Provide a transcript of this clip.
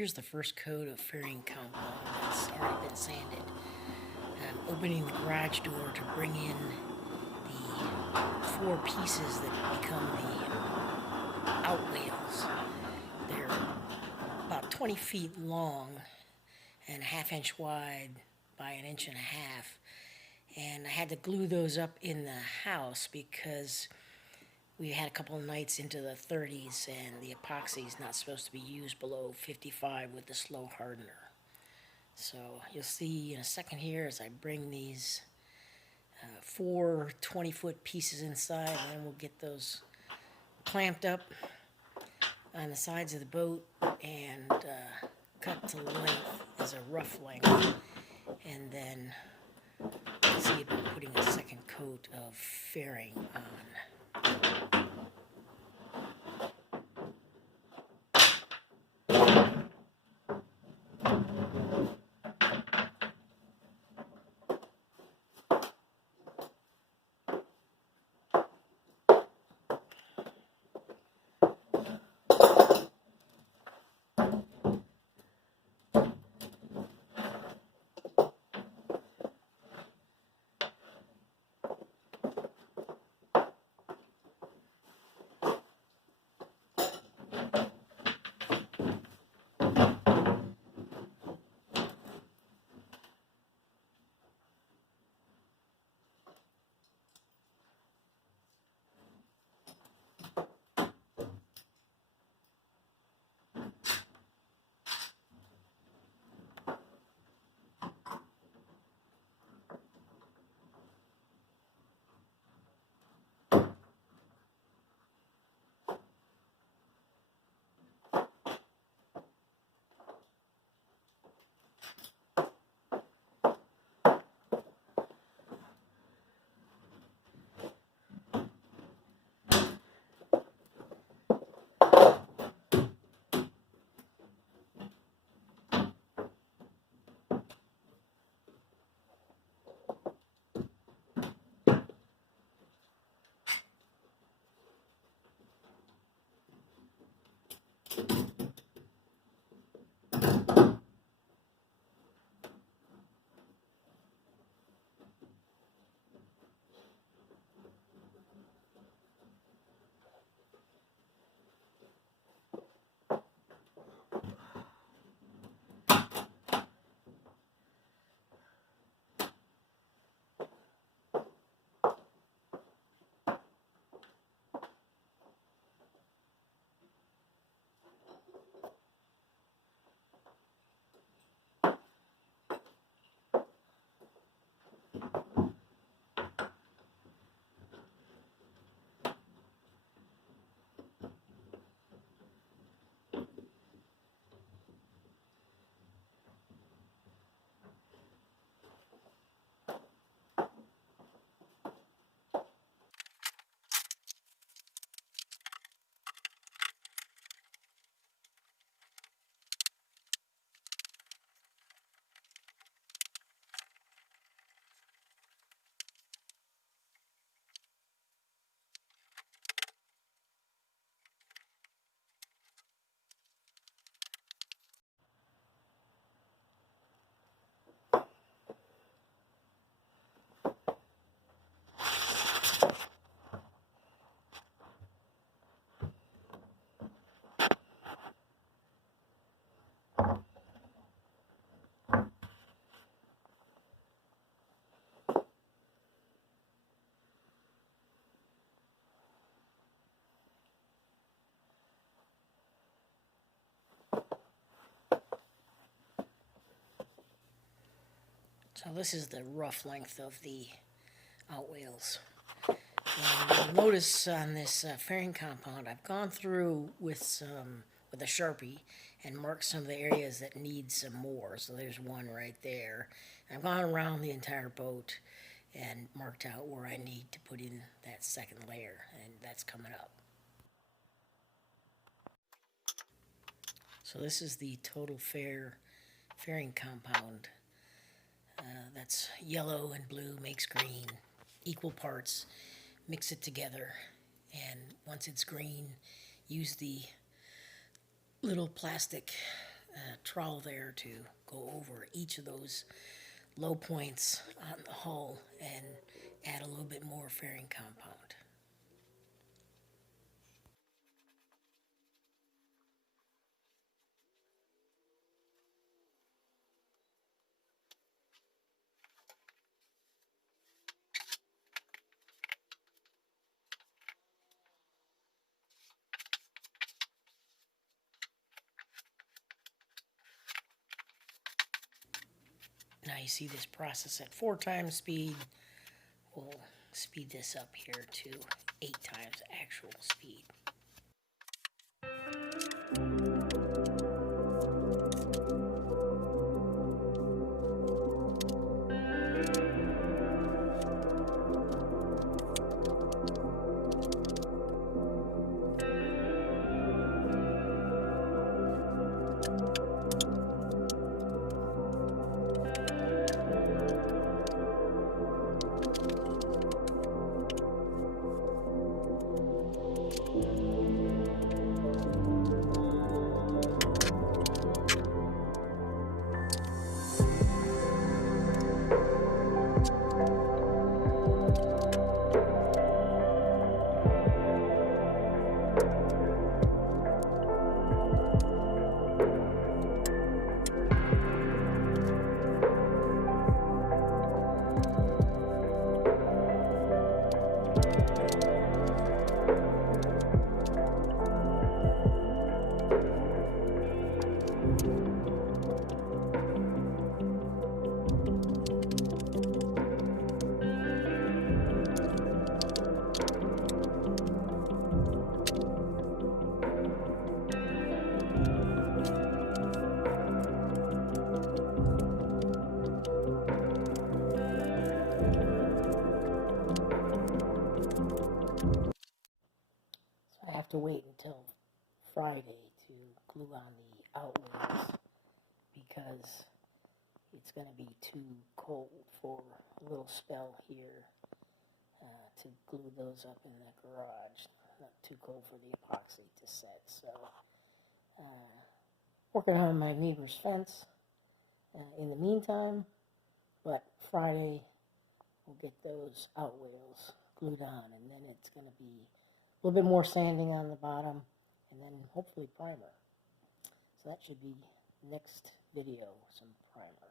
Here's the first coat of fairing compound that's already been sanded. I'm opening the garage door to bring in the four pieces that become the outwales. They're about 20 feet long and a ½ inch wide by 1.5 inches. And I had to glue those up in the house because we had a couple of nights into the 30s and the epoxy is not supposed to be used below 55 with the slow hardener. So you'll see in a second here as I bring these four 20-foot pieces inside, and then we'll get those clamped up on the sides of the boat and cut to length as a rough length, and then see about putting a second coat of fairing on. So this is the rough length of the outwales. And you'll notice on this fairing compound, I've gone through with a Sharpie and marked some of the areas that need some more. So there's one right there. And I've gone around the entire boat and marked out where I need to put in that second layer, and that's coming up. So this is the total fairing compound. That's yellow and blue makes green, equal parts. Mix it together, and once it's green, use the little plastic trowel there to go over each of those low points on the hull and add a little bit more fairing compound. Now you see this process at 4 times speed. We'll speed this up here to 8 times actual speed. I have to wait until Friday to glue on the outwales because it's going to be too cold for a little spell here to glue those up in the garage. Not too cold for the epoxy to set. So working on my neighbor's fence in the meantime, but Friday we'll get those outwales glued on, and then it's going to be a little bit more sanding on the bottom, and then hopefully primer. So that should be next video, some primer.